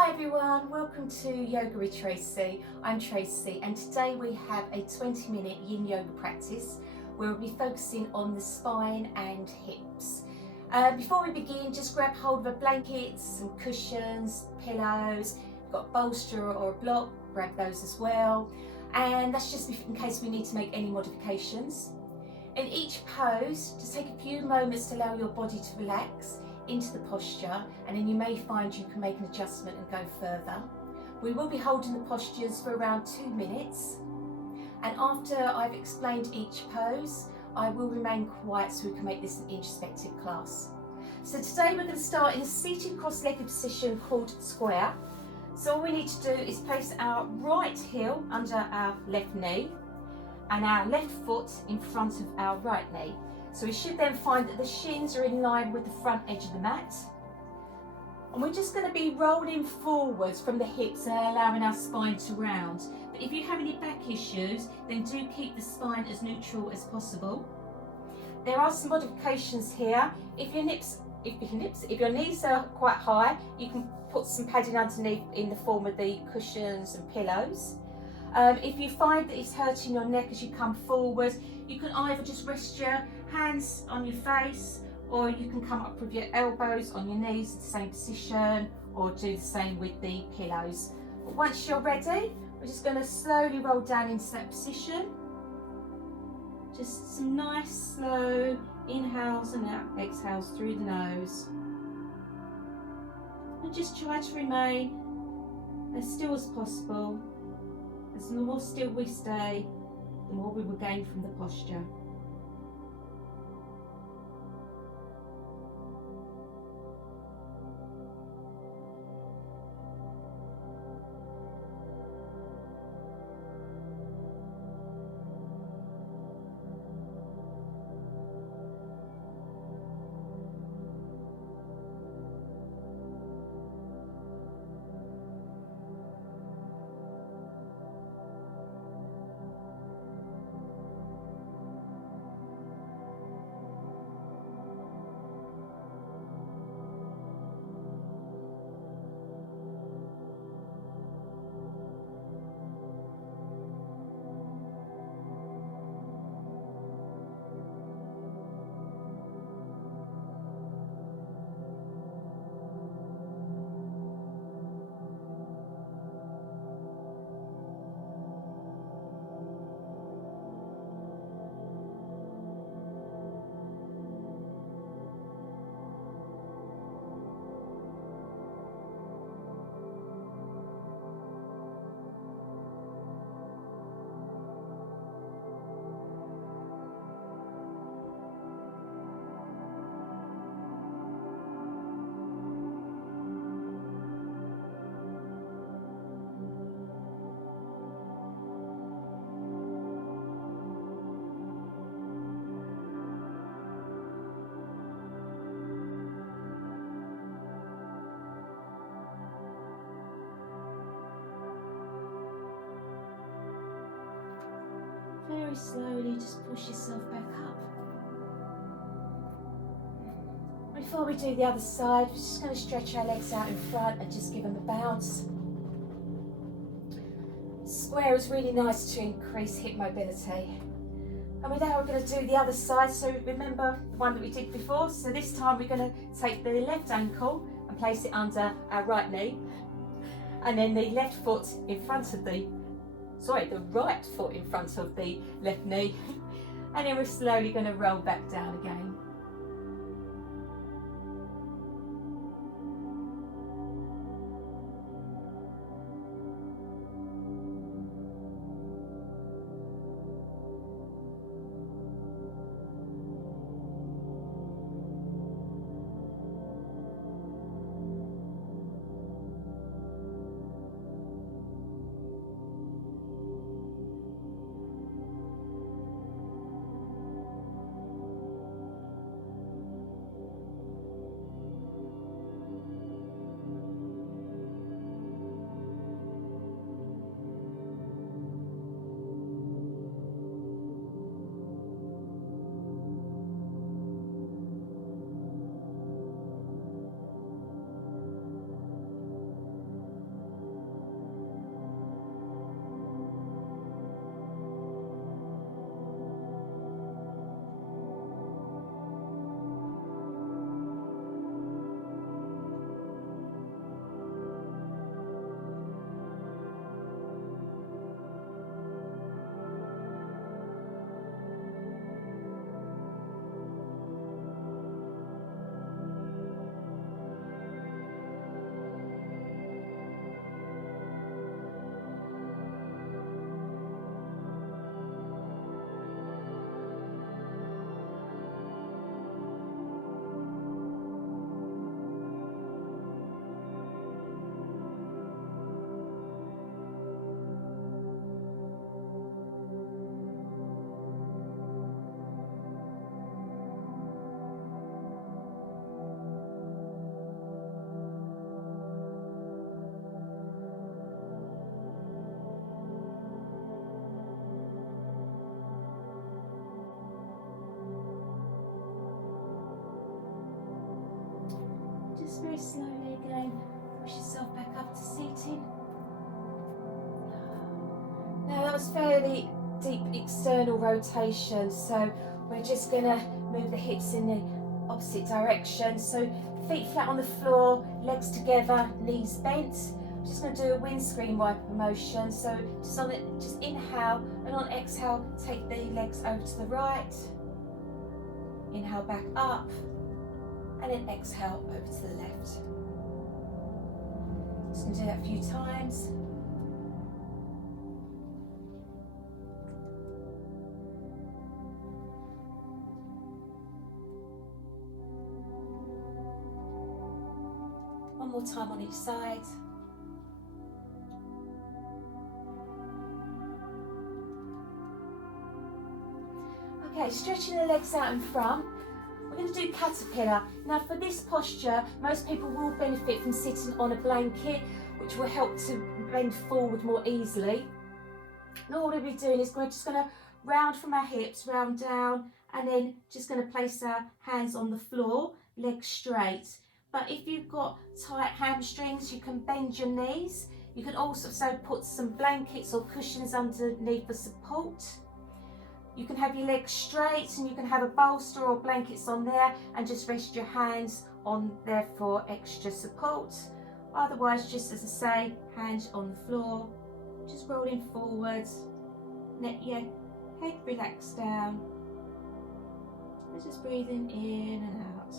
Hi everyone, welcome to Yoga with Tracy. I'm Tracy and today we have a 20-minute Yin Yoga practice where we'll be focusing on the spine and hips. Before we begin, just grab hold of a blanket, some cushions, pillows. If you've got a bolster or a block, grab those as well. And that's just in case we need to make any modifications. In each pose, just take a few moments to allow your body to relax into the posture, and then you may find you can make an adjustment and go further. We will be holding the postures for around 2 minutes, and after I've explained each pose, I will remain quiet so we can make this an introspective class. So today we're going to start in a seated cross-legged position called square. So all we need to do is place our right heel under our left knee and our left foot in front of our right knee. So we should then find that the shins are in line with the front edge of the mat. And we're just going to be rolling forwards from the hips and allowing our spine to round. But if you have any back issues, then do keep the spine as neutral as possible. There are some modifications here. If your knees are quite high, you can put some padding underneath in the form of the cushions and pillows. If you find that it's hurting your neck as you come forward, you can either just rest your hands on your face, or you can come up with your elbows on your knees in the same position, or do the same with the pillows. But once you're ready, we're just going to slowly roll down into that position. Just some nice slow inhales and exhales through the nose. And just try to remain as still as possible. As the more still we stay, the more we will gain from the posture. Very slowly, just push yourself back up. Before we do the other side, we're just going to stretch our legs out in front and just give them a bounce. Square is really nice to increase hip mobility. And with that, we're going to do the other side. So remember the one that we did before. So this time we're going to take the left ankle and place it under our right knee. And then the left foot in front of the right foot in front of the left knee, and then we're slowly going to roll back down again. very slowly again, push yourself back up to seating. Now that was fairly deep external rotation, so we're just going to move the hips in the opposite direction. So feet flat on the floor, legs together, knees bent. I'm just going to do a windscreen wiper motion. So just inhale, and on exhale, take the legs over to the right. Inhale back up, and then exhale over to the left. Just going to do that a few times. One more time on each side. Okay, stretching the legs out in front. We're going to do caterpillar. Now for this posture, most people will benefit from sitting on a blanket, which will help to bend forward more easily. And all we'll be doing is we're just going to round from our hips, round down, and then just going to place our hands on the floor, legs straight. But if you've got tight hamstrings, you can bend your knees. You can also put some blankets or cushions underneath for support. You can have your legs straight, and you can have a bolster or blankets on there and just rest your hands on there for extra support. Otherwise, just as I say, hands on the floor, just rolling forwards, let your head relax down. And just breathing in and out.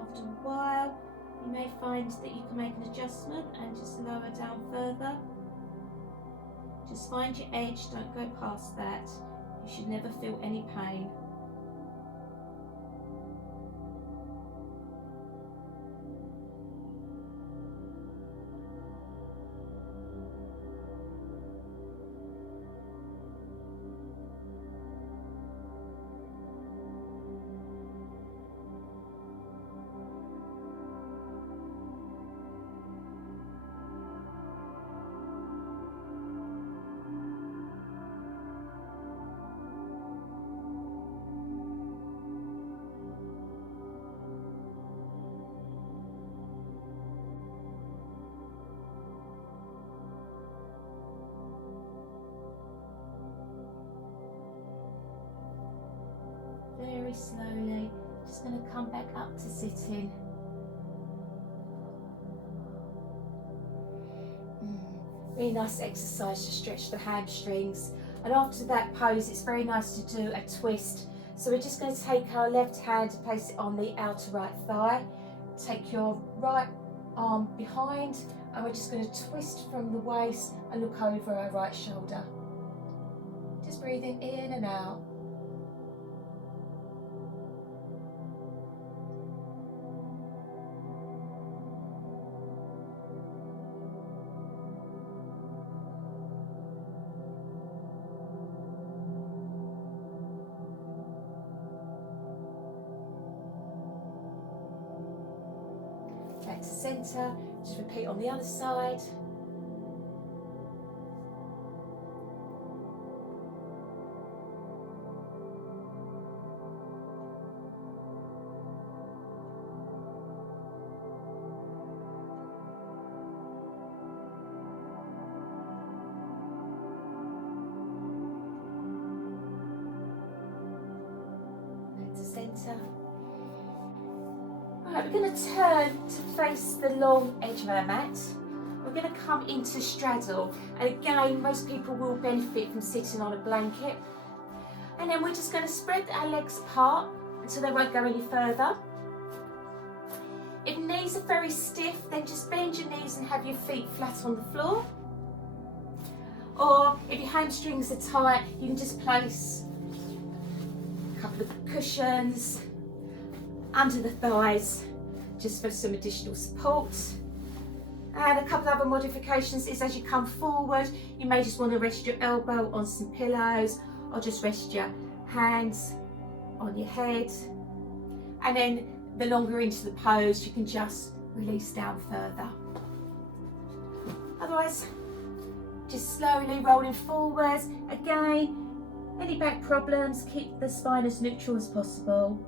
After a while, you may find that you can make an adjustment and just lower down further. Just find your edge, don't go past that. You should never feel any pain. Very slowly, just going to come back up to sitting. Really nice exercise to stretch the hamstrings. And after that pose, it's very nice to do a twist. So we're just going to take our left hand and place it on the outer right thigh. Take your right arm behind, and we're just going to twist from the waist and look over our right shoulder. Just breathing in and out. Back to centre, just repeat on the other side. Back to centre. Right, we're going to turn to face the long edge of our mat. we're going to come into straddle. And again, most people will benefit from sitting on a blanket. And then we're just going to spread our legs apart until they won't go any further. If knees are very stiff, then just bend your knees and have your feet flat on the floor. Or if your hamstrings are tight, you can just place a couple of cushions under the thighs just for some additional support. And a couple of other modifications is as you come forward, you may just want to rest your elbow on some pillows or just rest your hands on your head. And then the longer into the pose, you can just release down further. Otherwise, just slowly rolling forwards. Again, any back problems, keep the spine as neutral as possible.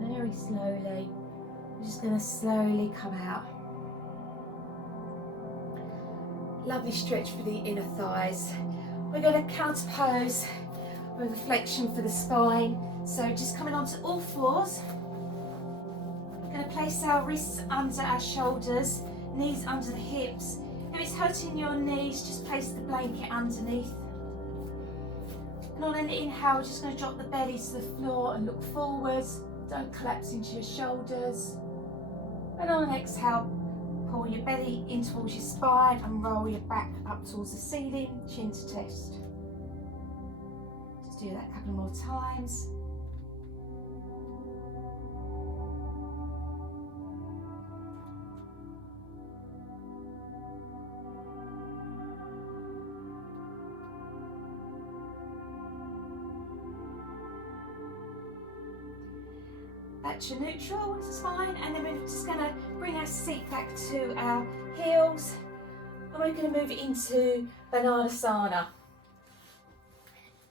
Very slowly, we're just going to slowly come out. Lovely stretch for the inner thighs. We're going to counter pose with a flexion for the spine. So just coming onto all fours. We're going to place our wrists under our shoulders, knees under the hips. If it's hurting your knees, just place the blanket underneath. And on an inhale, we're just going to drop the belly to the floor and look forwards. Don't collapse into your shoulders. And on an exhale, pull your belly in towards your spine and roll your back up towards the ceiling, chin to chest. Just do that a couple more times. Back to neutral, it's fine, and then we're just going to bring our seat back to our heels, and we're going to move it into Banana Sauna.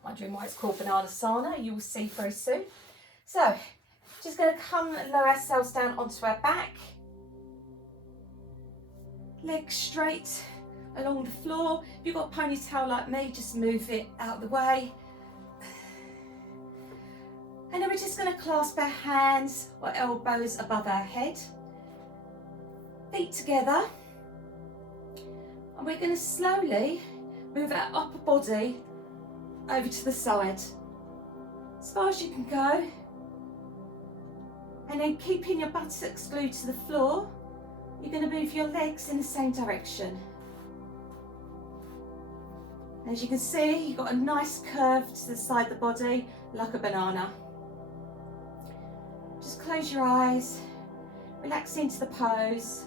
Wondering why it's called Banana Sauna, you will see very soon. So, just going to come and lower ourselves down onto our back, legs straight along the floor. If you've got a ponytail like me, just move it out of the way. And then we're just going to clasp our hands or elbows above our head, feet together, and we're going to slowly move our upper body over to the side, as far as you can go, and then keeping your buttocks glued to the floor, you're going to move your legs in the same direction. As you can see, you've got a nice curve to the side of the body, like a banana. Just close your eyes, relax into the pose.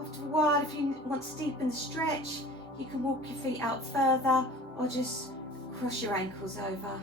After a while, if you want to deepen the stretch, you can walk your feet out further or just cross your ankles over.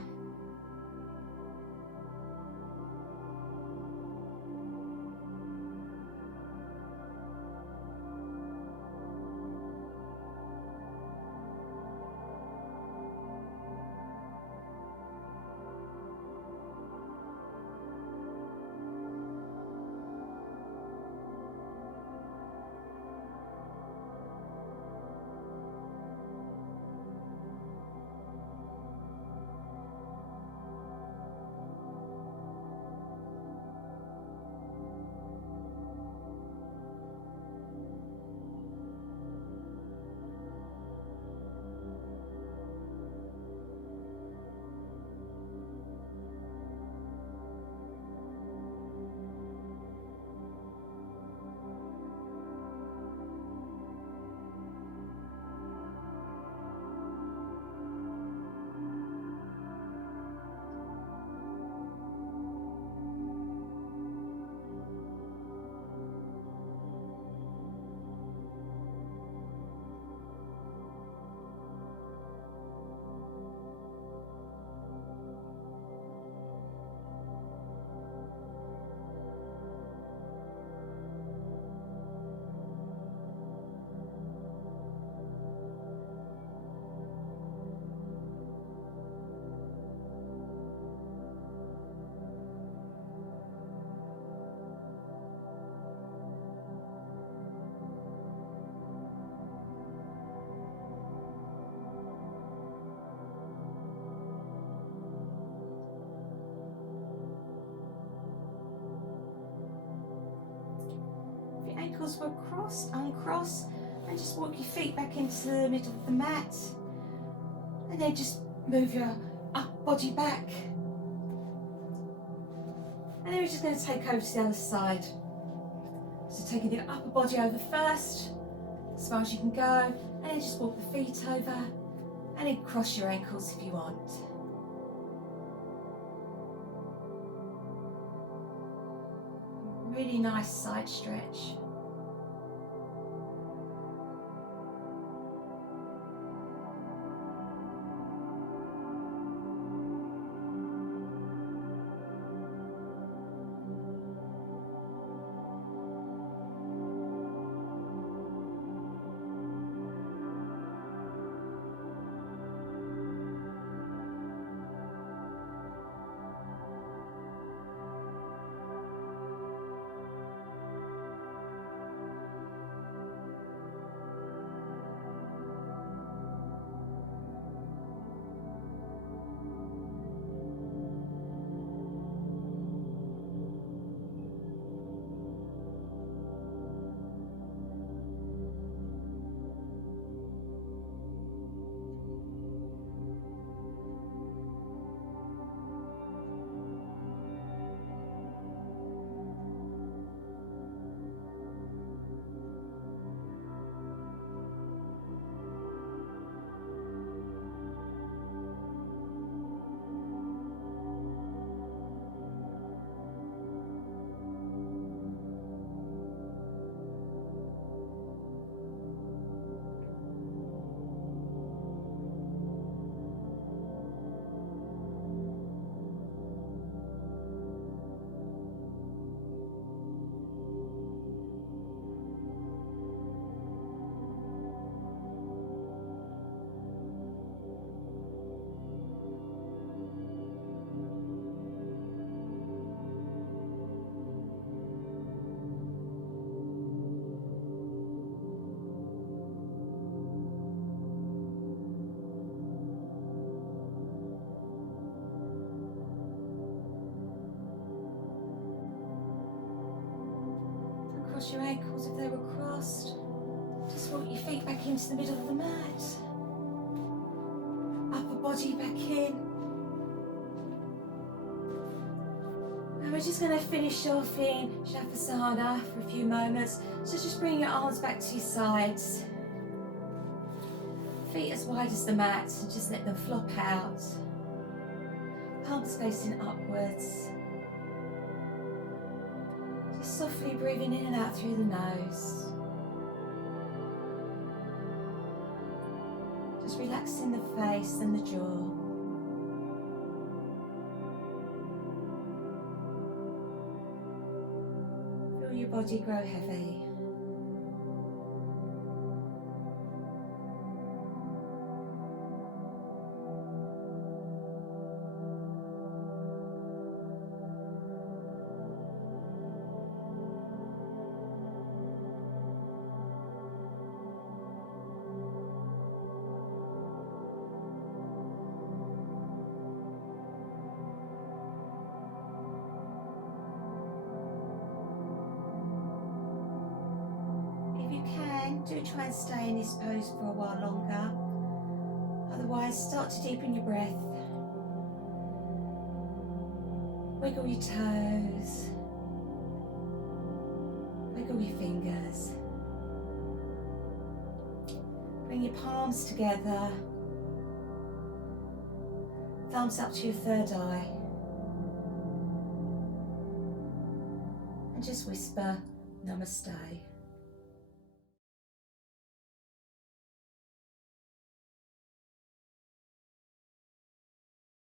Ankles were crossed, uncross, and just walk your feet back into the middle of the mat, and then just move your upper body back, and then we're just going to take over to the other side. So taking the upper body over first, as far as you can go, and then just walk the feet over, and then cross your ankles if you want. Really nice side stretch. Cross your ankles if they were crossed. Just walk your feet back into the middle of the mat. Upper body back in. And we're just going to finish off in Savasana for a few moments. So just bring your arms back to your sides. Feet as wide as the mat, and just let them flop out. Palms facing upwards. Just softly breathing in and out through the nose. relaxing the face and the jaw. Feel your body grow heavy. Do try and stay in this pose for a while longer. Otherwise, start to deepen your breath. Wiggle your toes. Wiggle your fingers. Bring your palms together. Thumbs up to your third eye. And just whisper, Namaste.